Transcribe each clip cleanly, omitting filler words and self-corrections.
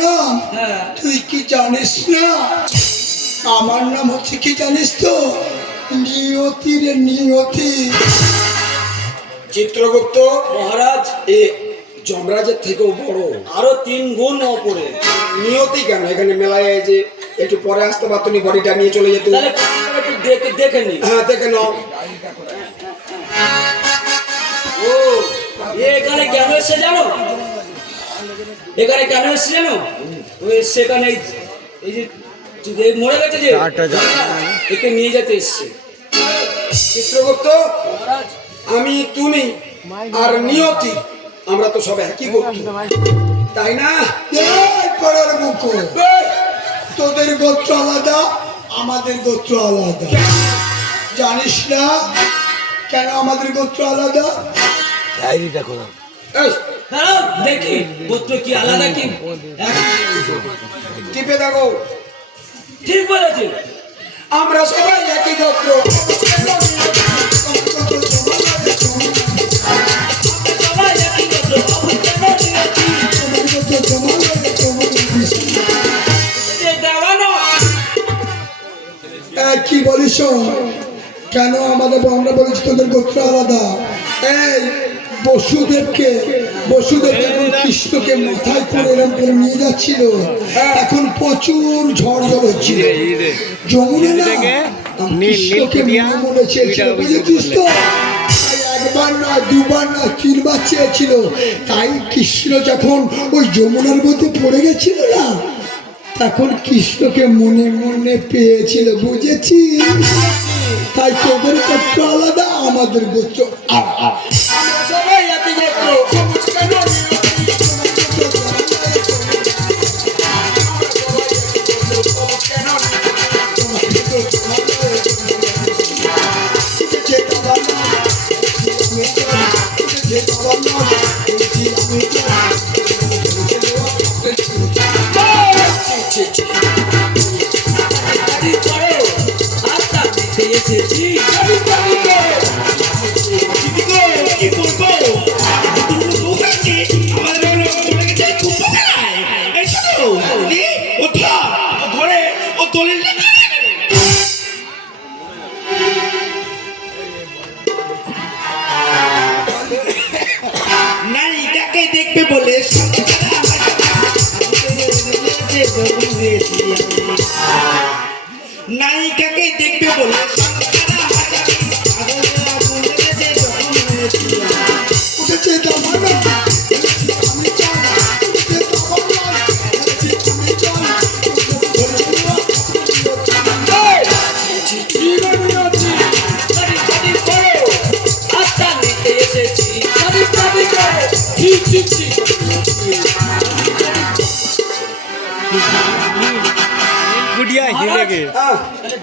নাম তুই কি জানিস না? আমার নাম হচ্ছে কি জানিস তো? নিয়তি রে, নিয়তি। চিত্রগুপ্ত মহারাজ, এ যমরাজের থেকেও বড়, আরো 3 গুণ ওপরে। নিয়তি কেন এখানে মেলায় যে একটু পরে আসতে পারতো, নি বডিটা নিয়ে চলে যেত। তাহলে একটু দেখে নি। হ্যাঁ দেখে নাও। ও এখানে কেন এসে জানো? এখানে কেন এসে জানো? ওই সেখানে এই যে মরে গেছে যে একে নিয়ে যেতে এসছে। চিত্রগুপ্ত, আমি, তুমি আর নিয়তি আমরা তো সব একই গোত্র, তাই না? করার মুখ, তোদের গোত্র আলাদা, আমাদের গোত্র আলাদা। জানিস না কেন আমাদের গোত্র আলাদা? ডায়েরিটা খোলা। দাঁড়াও দেখি গোত্র কি আলাদা কি। টিপে দেখো। ঠিক বলেছে, আমরা সবাই একই গোত্র। সবাই একই গোত্র। কি বলিস? কেন আমাদের, আমরা বলেছি তোদের গোত্র আলাদা। এই বসুদেবকে যখন কৃষ্ণকে মাথায় করে এরকম করে নিয়ে যাচ্ছিল, এখন প্রচুর ঝড় জল হচ্ছিল যমুনা না, কৃষ্ণকে মনে মনে চেয়েছিল, বুঝেছিস তো? একবার না, দুবার না, 3 বার চেয়েছিল। তাই কৃষ্ণ যখন ওই যমুনার মধ্যে পড়ে গেছিল না, তখন কৃষ্ণকে মনে মনে পেয়েছিল, বুঝেছিস? তাই তোদের গোত্র আলাদা, আমাদের গোত্র সবাই একই গোত্র। নায়িকাকে দেখবে বলে নায়িকাকে দেখবে বলে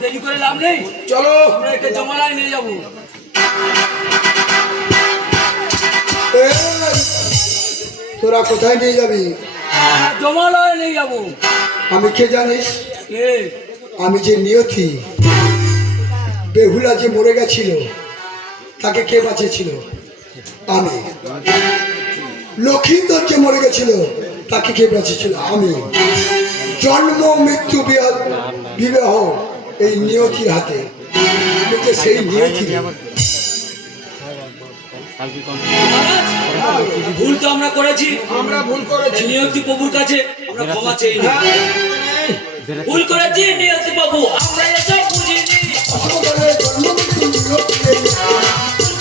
দেরি করে লাভ নেই, চলো আমরা একে জমানায় নিয়ে যাবো। তোরা কোথায় নিয়ে যাবি? জমালয়ে নিয়ে যাবো। আমি কে জানিস? কে? আমি যে নিয়তি। বেহুলা যে মরে গেছিল, তাকে কে বাঁচিয়েছিল? আমি। লক্ষিন্দর যে মরে গেছিল, তাকে কে বাঁচিয়েছিল? আমি। জন্ম মৃত্যু বিবাহ এই নিয়তির হাতে। আমি যে সেই নিয়তি। ভুল তো আমরা করেছি, আমরা ভুল করেছি। নিয়তি প্রভুর কাছে আমরা ক্ষমা চাই। ভুল করেছি নিয়তি প্রভু, আমরা এসব বুঝিনি। ভুল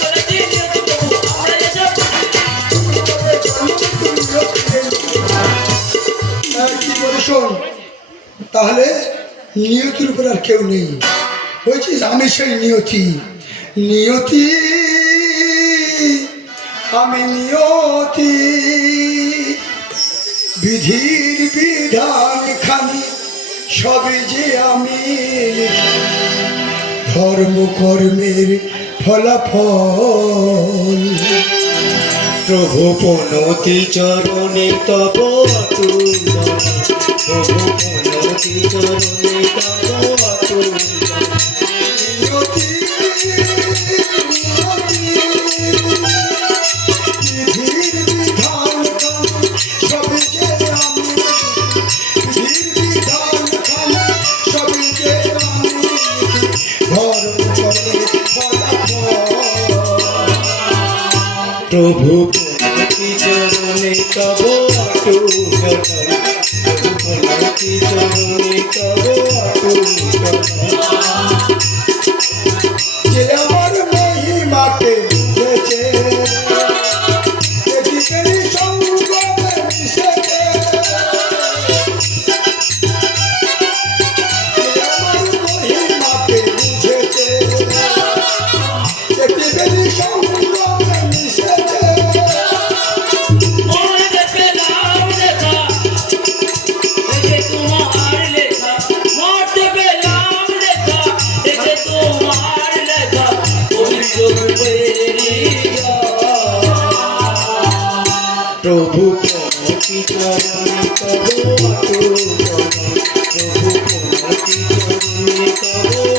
করেছি নিয়তি প্রভু, আমরা এসব কি বলি শোন, তাহলে নিয়তির উপর আর কেউ নেই। বলছিস আমি সেই নিয়তি। নিয়তি, আমি নিয়তি। বিধির বিধান খানি সবই যে আমি লিখি, ধর্ম কর্মের ফলাফল। প্রভু পনতি চরণে তব অতুল, প্রভু পনতি চরণে তব অতুল। প্রভু প্রণতি চরণে তব অটুট দয়াল, প্রভু প্রণতি চরণে তব অটুট দয়াল। যে আমার মহিমাকে বুঝেছে, যে জীবেরই সঙ্গমে মিশেছে, যে আমার মহিমাকে বুঝেছে, যে জীবেরই সঙ্গমে মিশেছে, মরতে পেলাম লেখা, এতে তোমার লেখা, মরতে পেলাম লেখা, এতে তোমার লেখা, পবিত্র বেরিয়া। প্রভু প্রণতি চরণে তব অটুট দয়াল, প্রভু প্রণতি চরণে তব